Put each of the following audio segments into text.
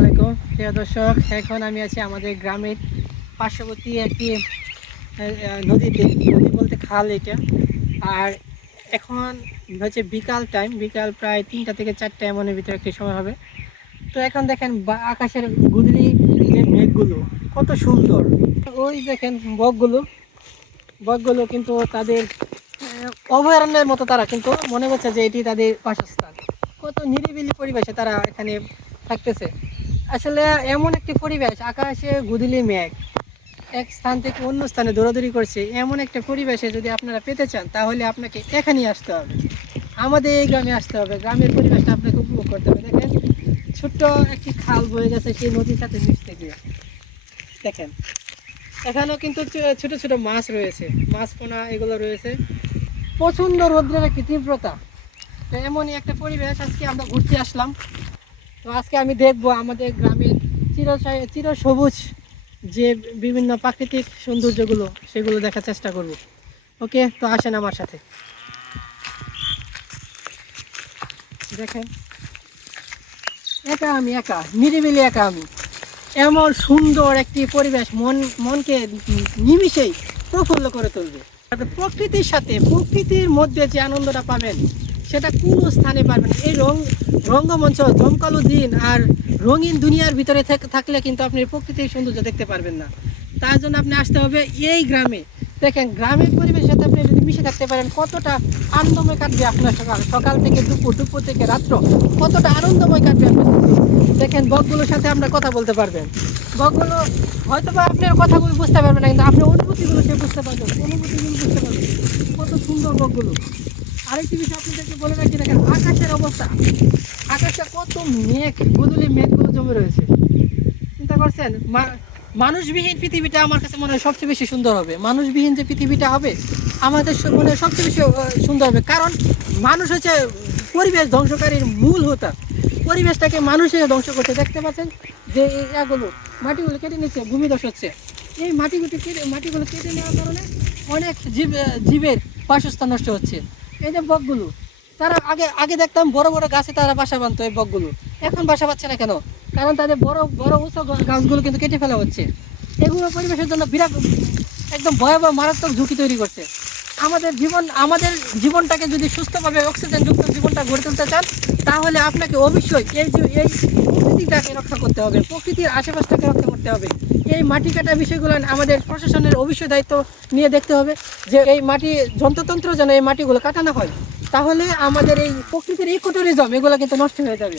আলাইকুম। প্রিয় দর্শক, এখন আমি আছি আমাদের গ্রামের পার্শ্ববর্তী একটি নদীতে। নদী বলতে খাল এটা। আর এখন হচ্ছে বিকাল টাইম বিকাল প্রায় তিনটা থেকে চারটা এমনের ভিতরে একটি সময় হবে। তো এখন দেখেন আকাশের গুদলি যে মেঘগুলো, কত সুন্দর। ওই দেখেন বকগুলো। বকগুলো কিন্তু তাদের অভয়ারণ্যের মতো তারা, কিন্তু মনে হচ্ছে যে এটি তাদের বাসস্থান। কত নিরিবিলি পরিবেশে তারা এখানে থাকতেছে। আসলে এমন একটি পরিবেশ, আকাশে গুদিলি মেঘ, এক স্থান থেকে অন্য স্থানে দৌড়াদৌড়ি করছে, এমন একটা পরিবেশে যদি আপনারা পেতে চান, তাহলে আপনাকে এখানেই আসতে হবে। আমাদের এই গ্রামে আসতে হবে। গ্রামের পরিবেশটা আপনাকে উপভোগ করতে হবে। দেখেন, ছোট্ট একটি খাল বয়ে গেছে সেই নদীর সাথে মিশতে গিয়ে দেখেন, এখানেও কিন্তু ছোট ছোট মাছ রয়েছে, মাছ পোনা এগুলো রয়েছে। প্রচণ্ড রৌদ্রের একটি তীব্রতা। এমনই একটা পরিবেশ, আজকে আমরা ঘুরতে আসলাম। তো আজকে আমি দেখব আমাদের গ্রামের চির চির সবুজ যে বিভিন্ন প্রাকৃতিক সৌন্দর্যগুলো, সেগুলো দেখার চেষ্টা করব। ওকে, তো আসেন আমার সাথে। দেখেন। একা আমি একা, নিরিবিলি একা আমি। এমন সুন্দর একটি পরিবেশ মন, মনকে নিমিষেই প্রফুল্ল করে তুলবে। প্রকৃতির সাথে, প্রকৃতির মধ্যে যে আনন্দটা পাবেন সেটা কোনো স্থানে পাবেন না। এই রং রঙ্গমঞ্চ জমকালো দিন আর রঙিন দুনিয়ার ভিতরে থাক- থাকলে কিন্তু আপনি প্রকৃতির সৌন্দর্য দেখতে পারবেন না। তার জন্য আপনি আসতে হবে এই গ্রামে। দেখেন, গ্রামের পরিবেশের সাথে আপনি যদি মিশে থাকতে পারেন, কতটা আনন্দময় কাটবে আপনার সকাল। সকাল থেকে দুপুর দুপুর থেকে রাত্র, কতটা আনন্দময় কাটবে আপনার। দেখেন, বকগুলোর সাথে আমরা কথা বলতে পারবেন। বকগুলো হয়তো বা আপনার কথাগুলো বুঝতে পারবেন না, কিন্তু আপনার অনুভূতিগুলো সে বুঝতে পারবেন অনুভূতিগুলো বুঝতে পারবেন কত সুন্দর বকগুলো। আরেকটি বিষয় আপনাদেরকে বলে রাখি, দেখেন আকাশের অবস্থা। আকাশে কত মেঘ গুদুলি মেঘগুলো জমে রয়েছে। চিন্তা করছেন? মানুষবিহীন পৃথিবীটা আমার কাছে মনে হয় সবচেয়ে বেশি সুন্দর হবে। মানুষবিহীন যে পৃথিবীটা হবে, আমাদের মনে সবচেয়ে বেশি সুন্দর হবে। কারণ মানুষ হচ্ছে পরিবেশ ধ্বংসকারীর মূল হোতা। পরিবেশটাকে মানুষের ধ্বংস করতে দেখতে পাচ্ছেন যে এগুলো মাটিগুলো কেটে নিচ্ছে ভূমিধস হচ্ছে। এই মাটিগুলো কেটে মাটিগুলো কেটে নেওয়ার কারণে অনেক জীব জীবের বাসস্থান নষ্ট হচ্ছে। এই যে বকগুলো, তারা আগে আগে দেখতাম বড় বড় গাছে তারা বাসা বাঁধতো এই বকগুলো। এখন বাসা পাচ্ছে না কেন? কারণ তাদের বড় বড় উঁচু গাছগুলো কিন্তু কেটে ফেলা হচ্ছে। এগুলো পরিবেশের জন্য বিরাট একদম ভয়াবহ মারাত্মক ঝুঁকি তৈরি করছে। আমাদের জীবন, আমাদের জীবনটাকে যদি সুস্থভাবে অক্সিজেন যুক্ত জীবনটা গড়ে তুলতে চান, তাহলে আপনাকে অবশ্যই এই এই প্রকৃতিটাকে রক্ষা করতে হবে। প্রকৃতির আশেপাশটাকে রক্ষা করতে হবে। এই মাটি কাটা বিষয়গুলো আমাদের প্রশাসনের অবশ্যই দায়িত্ব নিয়ে দেখতে হবে যে এই মাটি যন্ত্রতন্ত্র যেন এই মাটিগুলো কাটানো হয়। তাহলে আমাদের এই প্রকৃতির ইকোটুরিজম এগুলো কিন্তু নষ্ট হয়ে যাবে।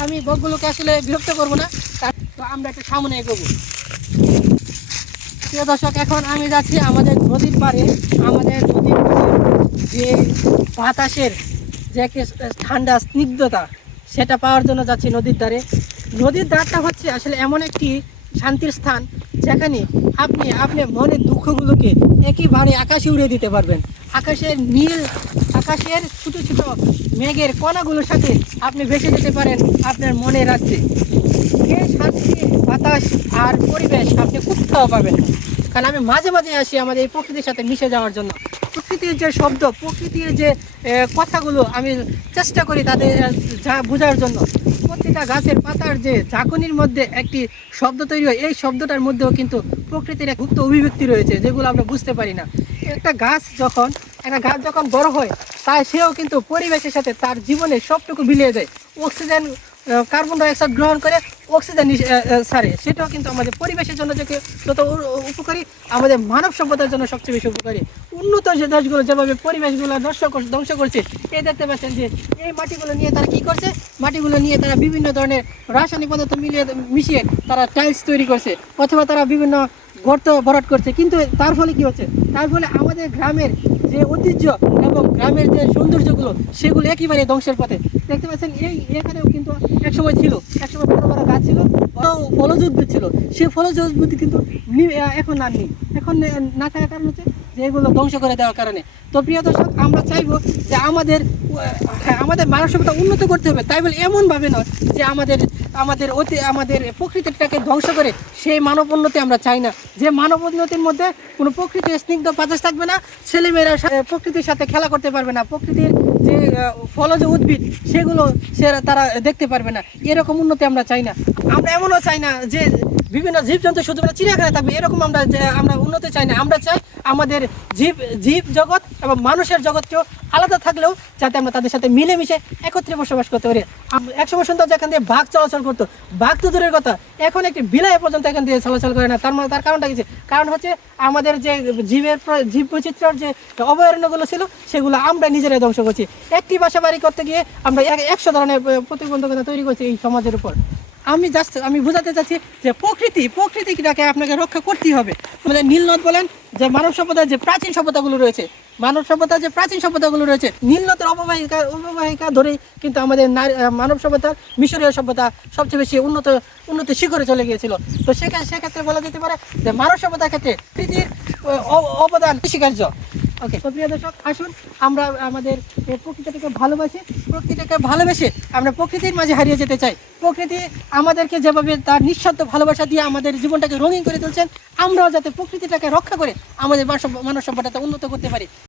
আমি বকগুলোকে আসলে বিরক্ত করব না। তার- তো আমরা একটা সামনে এগোবো। প্রিয় দর্শক, এখন আমি যাচ্ছি আমাদের নদীর পাড়ে। আমাদের নদীর যে বাতাসের যে একটি ঠান্ডা স্নিগ্ধতা, সেটা পাওয়ার জন্য যাচ্ছি নদীর ধারে। নদীর ধারটা হচ্ছে আসলে এমন একটি শান্তির স্থান, যেখানে আপনি আপনার মনের দুঃখগুলোকে একেবারে আকাশে উড়িয়ে দিতে পারবেন। আকাশের নীল, আকাশের ছোটো ছোটো মেঘের কণাগুলোর সাথে আপনি ভেসে যেতে পারেন আপনার মনের রাজ্যে। এই শান্তি, বাতাস আর পরিবেশ আপনি কোথাও পাবেন না। কারণ আমি মাঝে মাঝে আসি আমাদের এই প্রকৃতির সাথে মিশে যাওয়ার জন্য। প্রকৃতির যে শব্দ, প্রকৃতির যে কথাগুলো আমি চেষ্টা করি তাদের যা বোঝার জন্য। প্রতিটা গাছের পাতার যে ঝাঁকুনির মধ্যে একটি শব্দ তৈরি হয়, এই শব্দটার মধ্যেও কিন্তু প্রকৃতির এক গুপ্ত অভিব্যক্তি রয়েছে, যেগুলো আমরা বুঝতে পারি না। একটা গাছ যখন, একটা গাছ যখন বড় হয়, তাই সেও কিন্তু পরিবেশের সাথে তার জীবনে সবটুকু বিলিয়ে দেয় অক্সিজেন কার্বন ডাইঅক্সাইড গ্রহণ করে অক্সিজেন আহ, আহ, ছাড়ে সেটাও কিন্তু আমাদের পরিবেশের জন্য যে যত উপকারী আমাদের মানব সভ্যতার জন্য সবচেয়ে বেশি উপকারী। উন্নত যে দেশগুলো যেভাবে পরিবেশগুলো কর- ধ্বংস করছে এই দেখতে পাচ্ছেন যে এই মাটিগুলো নিয়ে তারা কি করছে? মাটিগুলো নিয়ে তারা বিভিন্ন ধরনের রাসায়নিক পদার্থ মিলিয়ে মিশিয়ে তারা টাইলস তৈরি করছে অথবা তারা বিভিন্ন গর্ত ভরাট করছে। কিন্তু তার ফলে কি হচ্ছে? তার ফলে আমাদের গ্রামের যে ঐতিহ্য এবং গ্রামের যে সৌন্দর্যগুলো, সেগুলো একেবারে ধ্বংসের পথে। দেখতে পাচ্ছেন, এই এখানেও কিন্তু একসময় ছিল, একসময় বড় বড় গাছ ছিল, বড় ফলজ উদ্ভিদ ছিল। সেই ফলজ উদ্ভিদ কিন্তু এখন আর নেই। এখন না থাকার কারণ হচ্ছে যে এগুলো ধ্বংস করে দেওয়ার কারণে। তো প্রিয় দর্শক আমরা চাইব যে আমাদের হ্যাঁ, আমাদের মানব সভ্যতা উন্নত করতে হবে। তাই বলে এমনভাবে নয় যে আমাদের আমাদের অতি আমাদের প্রকৃতিটাকে ধ্বংস করে সেই মানব উন্নতি আমরা চাই না। যে মানব উন্নতির মধ্যে কোনো প্রকৃতির স্নিগ্ধ বাতাস থাকবে না ছেলেমেয়েরা প্রকৃতির সাথে খেলা করতে পারবে না প্রকৃতির যে ফলজ উদ্ভিদ সেগুলো সে তারা দেখতে পারবে না। এরকম উন্নতি আমরা চাই না। আমরা এমনও চাই না যে বিভিন্ন জীবজন্তু শুধুমাত্র চিড়িয়াখানায় থাকবে, এরকম আমরা আমরা উন্নতি চাই না। আমরা চাই আমাদের জীব জীব জগৎ এবং মানুষের জগৎকেও আলাদা থাকলেও যাতে আমরা তাদের সাথে মিলেমিশে একত্রে বসবাস করতে পারি। একসময় শুনতাম যে এখান দিয়ে বাঘ চলাচল করতো। বাঘ তো দূরের কথা, এখন একটি বিলাই পর্যন্ত এখান দিয়ে চলাচল করে না। তার মানে তার কারণটা কিছু কারণ হচ্ছে আমাদের যে জীবের জীব বৈচিত্র্যের যে অভয়ারণ্যগুলো ছিল, সেগুলো আমরা নিজেরাই ধ্বংস করছি। একটি বাসা বাড়ি করতে গিয়ে আমরা এক- একশো ধরনের প্রতিবন্ধকতা তৈরি করছি এই সমাজের উপর। আমি জাস্ট আমি বোঝাতে চাচ্ছি যে প্রকৃতি প্রকৃতিটাকে আপনাকে রক্ষা করতেই হবে। মানে নীলনদ বলেন, যে মানব সভ্যতার যে প্রাচীন সভ্যতাগুলো রয়েছে, মানব সভ্যতার যে প্রাচীন সভ্যতাগুলো রয়েছে নীলনদের অববাহিকা অববাহিকা ধরেই কিন্তু আমাদের নারী মানব সভ্যতার মিশরীয় সভ্যতা সবচেয়ে বেশি উন্নত উন্নত শিখরে চলে গিয়েছিল। তো সেক্ষেত্রে বলা যেতে পারে যে মানব সভ্যতার ক্ষেত্রে অ- অবদান কৃষিকার্য ওকে তো প্রিয় দর্শক, আসুন আমরা আমাদের প্রকৃতিটাকে ভালোবাসি প্রকৃতিটাকে ভালোবেসে আমরা প্রকৃতির মাঝে হারিয়ে যেতে চাই। প্রকৃতি আমাদেরকে যেভাবে তার নিঃস্বার্থ ভালোবাসা দিয়ে আমাদের জীবনটাকে রঙিন করে তুলছেন, আমরাও যাতে প্রকৃতিটাকে রক্ষা করে আমাদের মানব সভ্যতাকে উন্নত করতে পারি।